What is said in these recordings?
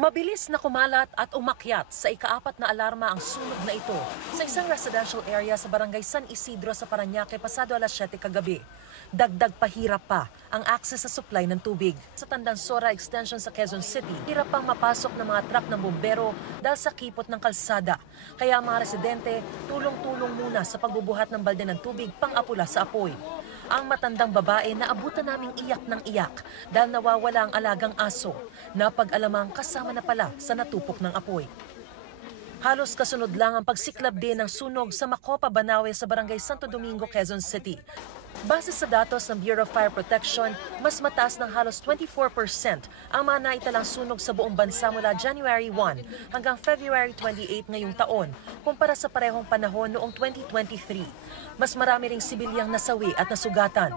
Mabilis na kumalat at umakyat sa ikaapat na alarma ang sunog na ito sa isang residential area sa barangay San Isidro sa Parañaque pasado alas 7 kagabi. Dagdag pahirap pa ang access sa supply ng tubig. Sa Tandansora Extension sa Quezon City, hirap pang mapasok ng mga truck ng bumbero dahil sa kipot ng kalsada. Kaya ang mga residente tulong-tulong muna sa pagbubuhat ng balde ng tubig pang-apula sa apoy. Ang matandang babae na abutan naming iyak ng iyak dahil nawawala ang alagang aso. Napag-alamang kasama na pala sa natupok ng apoy. Halos kasunod lang ang pagsiklab din ng sunog sa Macopa, Banawe sa barangay Santo Domingo, Quezon City. Base sa datos ng Bureau of Fire Protection, mas mataas ng halos 24% ang mga naitalang sunog sa buong bansa mula January 1 hanggang February 28 ngayong taon kumpara sa parehong panahon noong 2023. Mas marami ring sibilyang nasawi at nasugatan.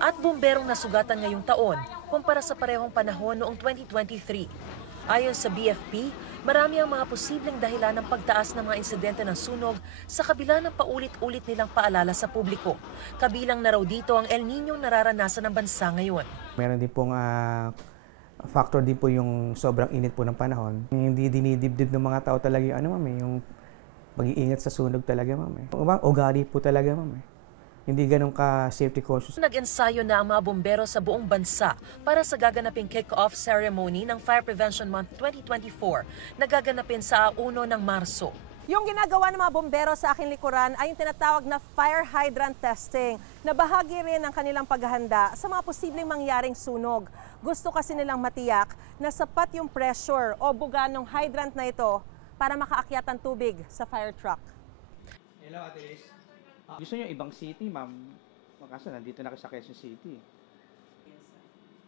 At bumberong nasugatan ngayong taon kumpara sa parehong panahon noong 2023. Ayon sa BFP, marami ang mga posibleng dahilan ng pagtaas ng mga insidente ng sunog sa kabila ng paulit-ulit nilang paalala sa publiko. Kabilang na raw dito ang El Niño nararanasan ng bansa ngayon. Meron din pong factor din po yung sobrang init po ng panahon. Hindi dinidibdib ng mga tao talaga yung, yung pag-iingat sa sunog talaga, ugali po talaga, Hindi ganun ka-safety conscious. Nag-ensayo na ang mga bombero sa buong bansa para sa gaganaping kick-off ceremony ng Fire Prevention Month 2024 na gaganapin sa 1 ng Marso. Yung ginagawa ng mga bombero sa aking likuran ay yung tinatawag na fire hydrant testing na bahagi rin ng kanilang paghahanda sa mga posibleng mangyaring sunog. Gusto kasi nilang matiyak na sapat yung pressure o buga ng hydrant na ito para makaakyat ang tubig sa fire truck. Hello, Ate Liz. Gusto niyo ibang city, ma'am? Kasi nandito na sa Quezon City.